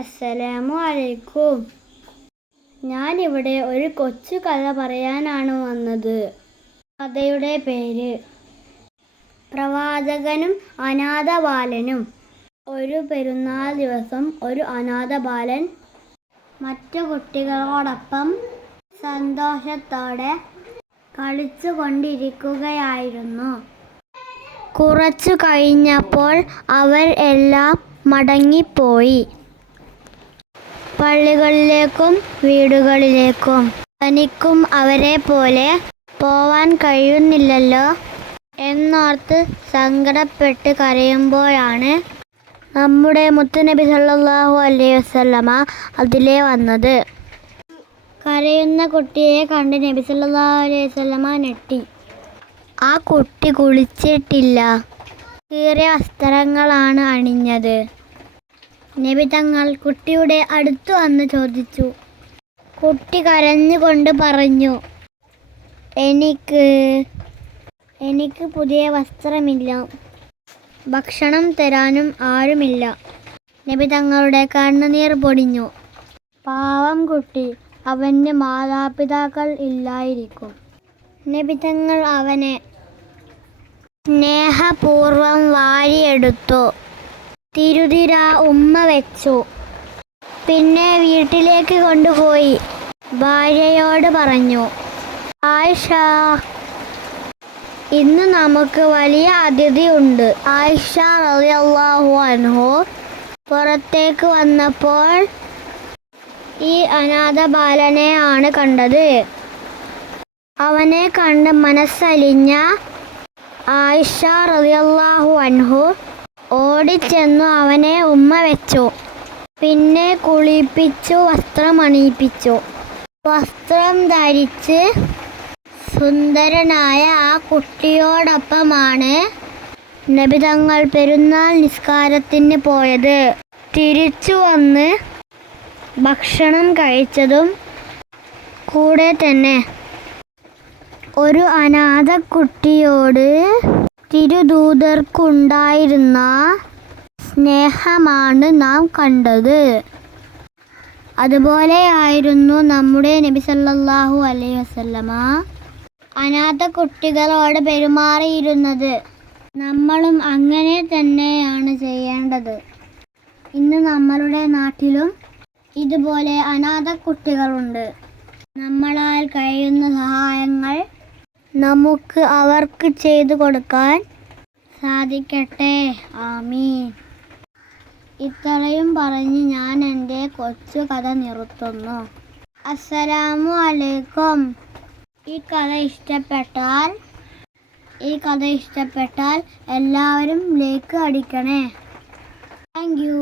അസ്സലാമു അലൈക്കും. ഞാനിവിടെ ഒരു കൊച്ചു കഥ പറയാനാണ് വന്നത്. കഥയുടെ പേര് പ്രവാചകനും അനാഥ ബാലനും. ഒരു പെരുന്നാൾ ദിവസം ഒരു അനാഥ ബാലൻ മറ്റു കുട്ടികളോടൊപ്പം സന്തോഷത്തോടെ കളിച്ചു കൊണ്ടിരിക്കുകയായിരുന്നു. കുറച്ചു കഴിഞ്ഞപ്പോൾ അവർ എല്ലാം മടങ്ങിപ്പോയി. പള്ളികളിലേക്കും വീടുകളിലേക്കും. തനിക്കും അവരെ പോലെ പോവാൻ കഴിയുന്നില്ലല്ലോ എന്നോർത്ത് സങ്കടപ്പെട്ട് കരയുമ്പോഴാണ് നമ്മുടെ മുത്തുനബി സല്ലല്ലാഹു അലൈഹി വസല്ലമ അതിലേ വന്നത്. കരയുന്ന കുട്ടിയെ കണ്ട് നബി സല്ലല്ലാഹു അലൈഹി വസല്ലമ ഞെട്ടി. ആ കുട്ടി കുളിച്ചിട്ടില്ല, കീറിയ വസ്ത്രങ്ങളാണ് അണിഞ്ഞത്. നബി തങ്ങൾ കുട്ടിയുടെ അടുത്ത് വന്ന് ചോദിച്ചു. കുട്ടി കരഞ്ഞുകൊണ്ട് പറഞ്ഞു, എനിക്ക് പുതിയ വസ്ത്രമില്ല, ഭക്ഷണം തരാനും ആരുമില്ല. നബി തങ്ങളുടെ കണ്ണുനീർ പൊടിഞ്ഞു. പാവം കുട്ടി, അവന് മാതാപിതാക്കൾ ഇല്ലായിരിക്കും. നബി തങ്ങൾ അവനെ സ്നേഹപൂർവ്വം വാരിയെടുത്തു, തിരുതിര ഉമ്മ വെച്ചു. പിന്നെ വീട്ടിലേക്ക് കൊണ്ടുപോയി ഭാര്യയോട് പറഞ്ഞു, ആയിഷ, ഇന്ന് നമുക്ക് വലിയ അതിഥി ഉണ്ട്. ആയിഷ റളിയല്ലാഹു അൻഹു പുറത്തേക്ക് വന്നപ്പോൾ ഈ അനാഥ ബാലനെ ആണ് കണ്ടത്. അവനെ കണ്ട് മനസ്സലിഞ്ഞ ആയിഷ റളിയല്ലാഹു അൻഹു ഓടിച്ചെന്നു അവനെ ഉമ്മ വെച്ചു. പിന്നെ കുളിപ്പിച്ചു, വസ്ത്രമണിയിപ്പിച്ചു. വസ്ത്രം ധരിച്ച് സുന്ദരനായ ആ കുട്ടിയോടൊപ്പമാണ് നബി തങ്ങൾ പെരുന്നാൾ നിസ്കാരത്തിന് പോയത്. തിരിച്ചു വന്ന് ഭക്ഷണം കഴിച്ചതും കൂടെ തന്നെ. ഒരു അനാഥ കുട്ടിയോട് തിരുദൂതർക്കുണ്ടായിരുന്ന സ്നേഹമാണ് നാം കണ്ടത്. അതുപോലെയായിരുന്നു നമ്മുടെ നബി സല്ലല്ലാഹു അലൈഹി വസല്ലമ അനാഥ കുട്ടികളോട് പെരുമാറിയിരുന്നത്. നമ്മളും അങ്ങനെ തന്നെയാണ് ചെയ്യേണ്ടത്. ഇന്ന് നമ്മളുടെ നാട്ടിലും ഇതുപോലെ അനാഥ കുട്ടികളുണ്ട്. നമ്മളാൽ കഴിയുന്ന സഹായങ്ങൾ നമുക്ക് അവർക്ക് ചെയ്തു കൊടുക്കാൻ സാധിക്കട്ടെ. ആമീൻ. ഇത്രയും പറഞ്ഞ് ഞാൻ എൻ്റെ കൊച്ചു കഥ നിർത്തുന്നു. അസ്സലാമു അലൈക്കും. ഈ കഥ ഇഷ്ടപ്പെട്ടാൽ എല്ലാവരും ലൈക്ക് അടിക്കണേ. Thank you.